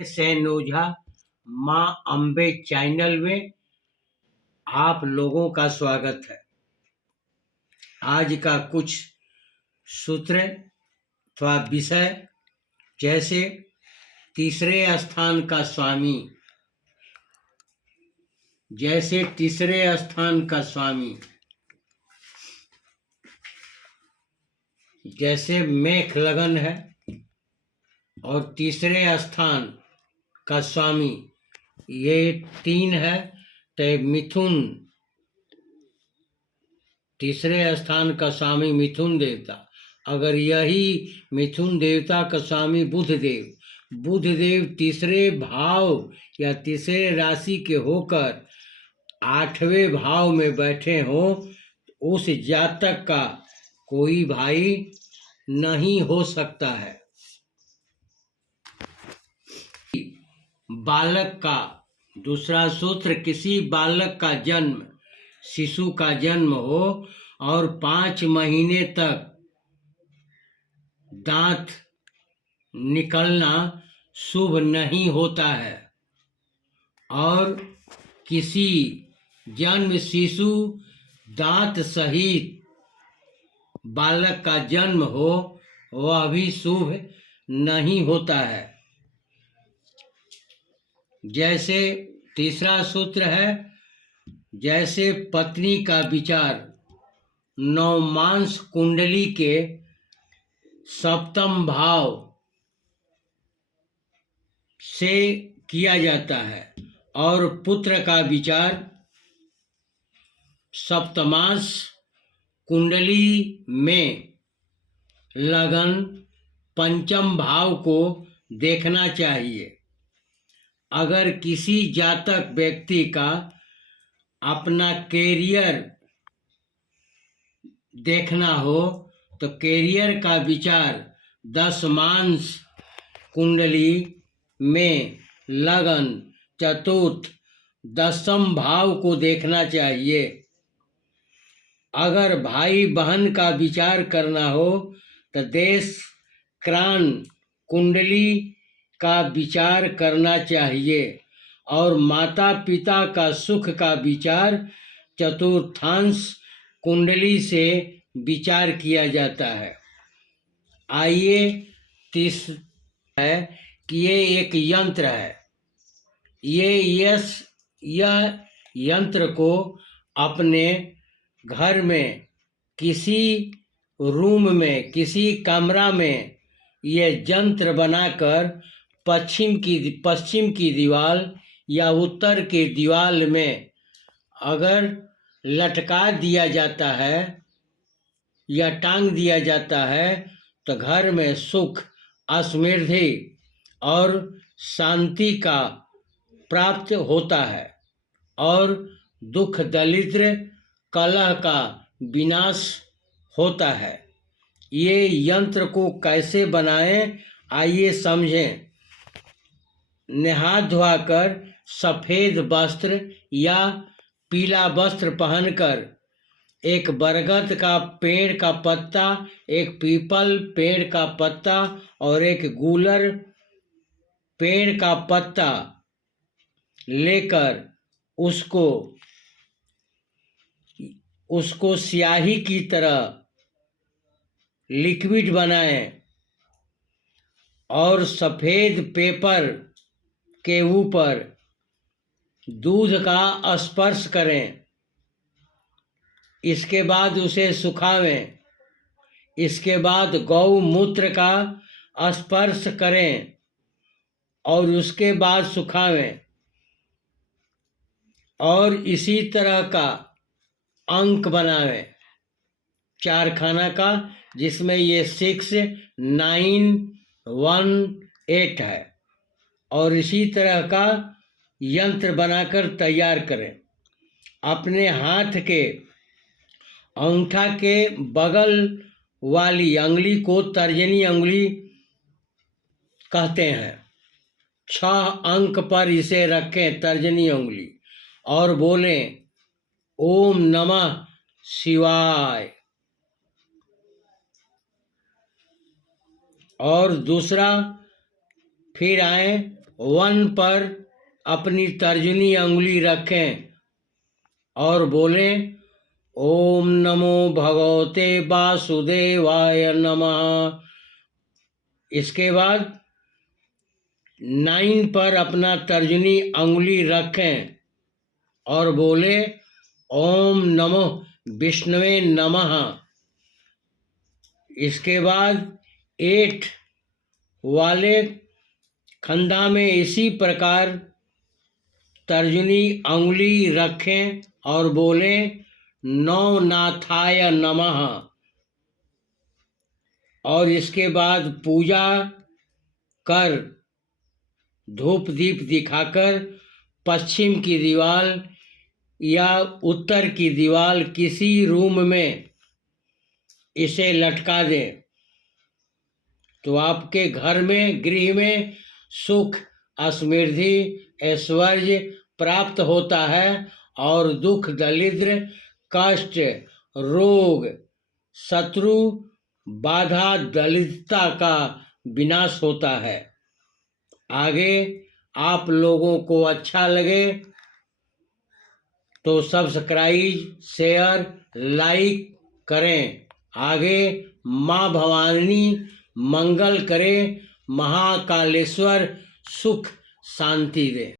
सेन ओझा माँ अम्बे चैनल में आप लोगों का स्वागत है। आज का कुछ सूत्र अथवा विषय, जैसे तीसरे स्थान का स्वामी, जैसे मेष लगन है और तीसरे स्थान का स्वामी ये 3 है, तो मिथुन, तीसरे स्थान का स्वामी मिथुन देवता। अगर यही मिथुन देवता का स्वामी बुधदेव तीसरे भाव या तीसरे राशि के होकर 8वें भाव में बैठे हो, उस जातक का कोई भाई नहीं हो सकता है। बालक का दूसरा सूत्र, किसी बालक का जन्म, शिशु का जन्म हो और 5 महीने तक दांत निकलना शुभ नहीं होता है, और किसी जन्म शिशु दांत सहित बालक का जन्म हो, वह भी शुभ नहीं होता है। जैसे तीसरा सूत्र है, जैसे पत्नी का विचार नवमांस कुंडली के 7वें भाव से किया जाता है, और पुत्र का विचार सप्तमांश कुंडली में लगन 5वें भाव को देखना चाहिए। अगर किसी जातक व्यक्ति का अपना कैरियर देखना हो, तो कैरियर का विचार 10मांश कुंडली में लगन 4th 10वें भाव को देखना चाहिए। अगर भाई बहन का विचार करना हो, तो देश क्रान कुंडली का विचार करना चाहिए, और माता पिता का सुख का विचार चतुर्थांश कुंडली से विचार किया जाता है। आइए, तीसरा है कि ये एक यंत्र है। यह यंत्र को अपने घर में किसी रूम में, किसी कमरा में ये यंत्र बनाकर पश्चिम की दीवार या उत्तर के दीवार में अगर लटका दिया जाता है या टांग दिया जाता है, तो घर में सुख, समृद्धि और शांति का प्राप्त होता है, और दुख, दरिद्र, कलह का विनाश होता है। ये यंत्र को कैसे बनाएं, आइए समझें। नहा धोकर सफ़ेद वस्त्र या पीला वस्त्र पहनकर एक बरगद का पेड़ का पत्ता, एक पीपल पेड़ का पत्ता और एक गूलर पेड़ का पत्ता लेकर उसको स्याही की तरह लिक्विड बनाएं, और सफ़ेद पेपर के ऊपर दूध का स्पर्श करें। इसके बाद उसे सुखावें। इसके बाद गौमूत्र का स्पर्श करें और उसके बाद सुखावें, और इसी तरह का अंक बनावें 4 खाना का, जिसमें ये 6, 9, 1, 8 है, और इसी तरह का यंत्र बनाकर तैयार करें। अपने हाथ के अंगूठा के बगल वाली अंगुली को तर्जनी अंगुली कहते हैं। 6 अंक पर इसे रखें, तर्जनी अंगुली, और बोलें ओम नमः शिवाय। और दूसरा, फिर आए वन पर अपनी तर्जनी अंगुली रखें और बोलें ओम नमो भगवते वासुदेवाय नमः। इसके बाद 9 पर अपना तर्जनी अंगुली रखें और बोले ओम नमो विष्णुवे नमः। इसके बाद 8 वाले खंदा में इसी प्रकार तर्जनी अंगुली रखें और बोले नवनाथाय नमः। और इसके बाद पूजा कर धूप दीप दिखाकर पश्चिम की दीवार या उत्तर की दीवार किसी रूम में इसे लटका दें तो आपके घर में गृह में सुख समृद्धि ऐश्वर्य प्राप्त होता है और दुख दरिद्र कष्ट रोग शत्रु बाधा दरिद्रता का विनाश होता है। आगे आप लोगों को अच्छा लगे तो सब्सक्राइब शेयर लाइक करें। आगे माँ भवानी मंगल करे, महाकालेश्वर सुख शांति दे।